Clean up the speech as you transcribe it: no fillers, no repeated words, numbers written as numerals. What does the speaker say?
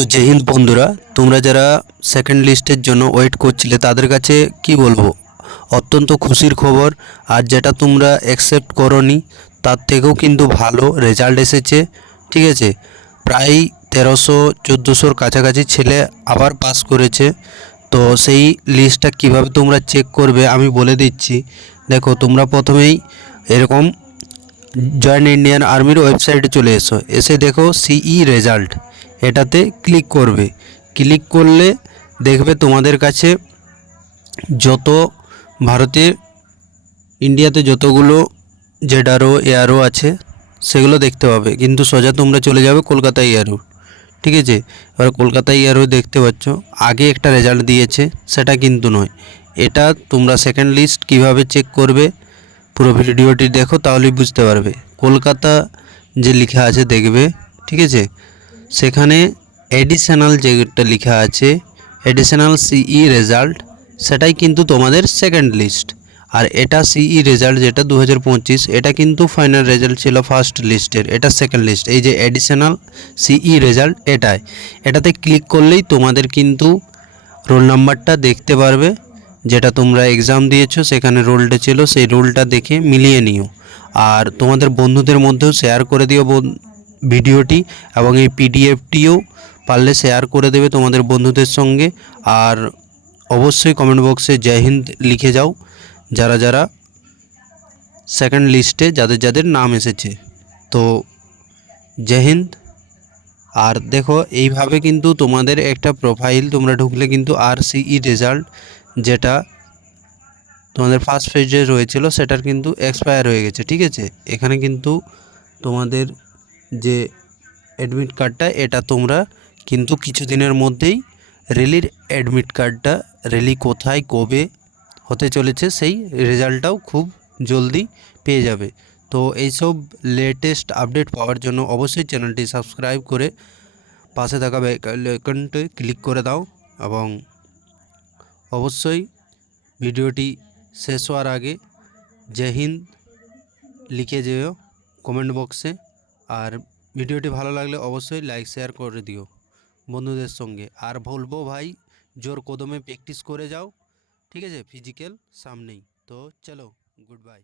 তো জয় হিন্দ বন্ধুরা, তোমরা যারা সেকেন্ড লিস্টের জন্য ওয়েট করছিলে তাদের কাছে কি বলবো, অত্যন্ত খুশির খবর। আর যেটা তোমরা অ্যাকসেপ্ট করোনি তার থেকেও কিন্তু ভালো রেজাল্ট এসেছে। ঠিক আছে, প্রায় 1300-1400-র কাছাকাছি ছেলে আবার পাস করেছে। তো সেই লিস্টটা কিভাবে তোমরা চেক করবে আমি বলে দিচ্ছি। দেখো, তোমরা প্রথমেই এরকম জয়েন ইন্ডিয়ান আর্মির ওয়েবসাইটে চলে এসে দেখো সিই রেজাল্ট, এটাতে ক্লিক করবে। ক্লিক করলে দেখবে তোমাদের কাছে যত ভারতের ইন্ডিয়াতে যতগুলো জেডআরও এআরও আছে সেগুলো দেখতে পাবে, কিন্তু সোজা তোমরা চলে যাবে কলকাতা এআরও। ঠিক আছে, এবার কলকাতা এআরও দেখতে পাচ্ছ আগে একটা রেজাল্ট দিয়েছে, সেটা কিন্তু নয় এটা। তোমরা সেকেন্ড লিস্ট কিভাবে চেক করবে পুরো ভিডিওটি দেখো, তাহলেই বুঝতে পারবে। কলকাতা যে লেখা আছে দেখবে, ঠিক আছে, সেখানে এডিশনাল যেটা লেখা আছে এডিশনাল সিই রেজাল্ট, সেটাই কিন্তু তোমাদের সেকেন্ড লিস্ট। আর এটা সিই রেজাল্ট যেটা 2025, এটা কিন্তু ফাইনাল রেজাল্ট ছিল ফার্স্ট লিস্টের, এটা সেকেন্ড লিস্ট। এই যে এডিশনাল সিই রেজাল্ট এটাতে ক্লিক করলেই তোমাদের কিন্তু রোল নাম্বারটা দেখতে পারবে, যেটা তোমরা এক্সাম দিয়েছো সেখানে রোলটা ছিল, সেই রোলটা দেখে মিলিয়ে নিও। আর তোমাদের বন্ধুদের মধ্যেও শেয়ার করে দিও ভিডিওটি, এবং এই পিডিএফটিও পারলে শেয়ার করে দেবে তোমাদের বন্ধুদের সঙ্গে। আর অবশ্যই কমেন্ট বক্সে জয় হিন্দ লিখে যাও যারা যারা সেকেন্ড লিস্টে যাদের যাদের নাম এসেছে। তো জয় হিন্দ। আর দেখো, এইভাবে কিন্তু তোমাদের একটা প্রোফাইল তোমরা ঢুকলে কিন্তু আর সিই রেজাল্ট যেটা তোমাদের ফার্স্ট পেজে রয়েছিল সেটার কিন্তু এক্সপায়ার হয়ে গেছে। ঠিক আছে, এখানে কিন্তু তোমাদের যে অ্যাডমিট কার্ডটা, এটা তোমরা কিন্তু কিছুদিনের মধ্যেই রেলির অ্যাডমিট কার্ডটা, রেলি কোথায় কবে হতে চলেছে সেই রেজাল্টটাও খুব জলদি পেয়ে যাবে। তো এইসব লেটেস্ট আপডেট পাওয়ার জন্য অবশ্যই চ্যানেলটি সাবস্ক্রাইব করে পাশে থাকা বেল আইকনটি ক্লিক করে দাও, এবং অবশ্যই ভিডিওটি শেষ হওয়ার আগে জয় হিন্দ লিখে যেও কমেন্ট বক্সে। আর ভিডিওটি ভালো লাগলে অবশ্যই লাইক শেয়ার করে দিও বন্ধুদের সঙ্গে। আর বলবো ভাই, জোর কদমে প্র্যাকটিস করে যাও। ঠিক আছে, ফিজিক্যাল সামনেই। তো চলো, গুড বাই।